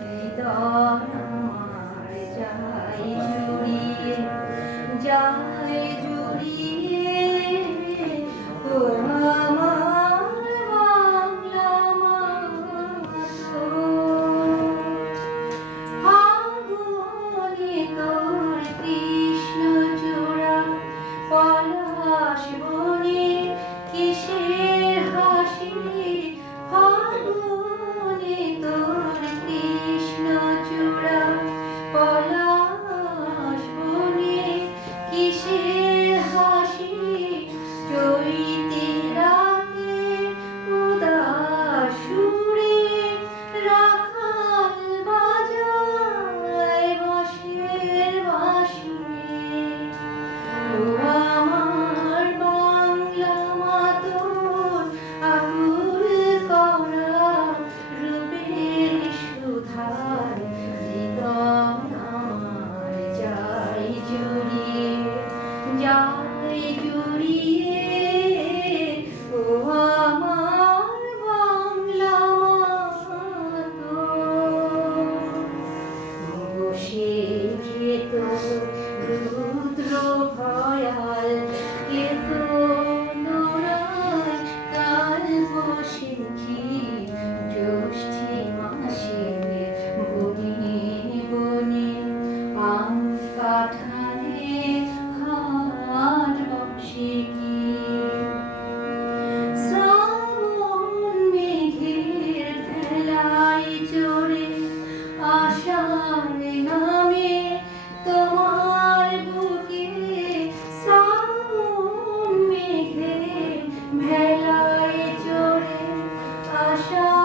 হৃদয় আমার যায় জুড়িয়ে, যায় জুড়িয়ে। ও আমার বাংলা মাতো, ফাগুনে তোর কৃষ্ণচূড়া, পলাশ বনে কিসের হাসি। ফাগুনে তোর কৃষ্ণচূড়া, পলাশ বনে কিসের হাসি। চৈতে রাতে উদাস সুরে রাখাল বাজায় বাঁশের বাঁশি। ও আমার বাংলা মাতোর আকুল করা রূপের সুধার, হৃদয় আমার যায় জুড়িয়ে, যায় জুড়িয়ে। ও আমার বাংলা মাতো, বসে খেত রুদ্র ভয়াল, খেত নোরাল কাল বসেছি জ্যৈষ্ঠী মাসে। বনে বনে আম কাঁঠালে হাট বসে কি, শ্রাবণ মেঘের ভেলায় চড়ে আষাঢ় নামে তোমার বুকে। শ্রাবণ মেঘের ভেলায় চড়ে আষাঢ়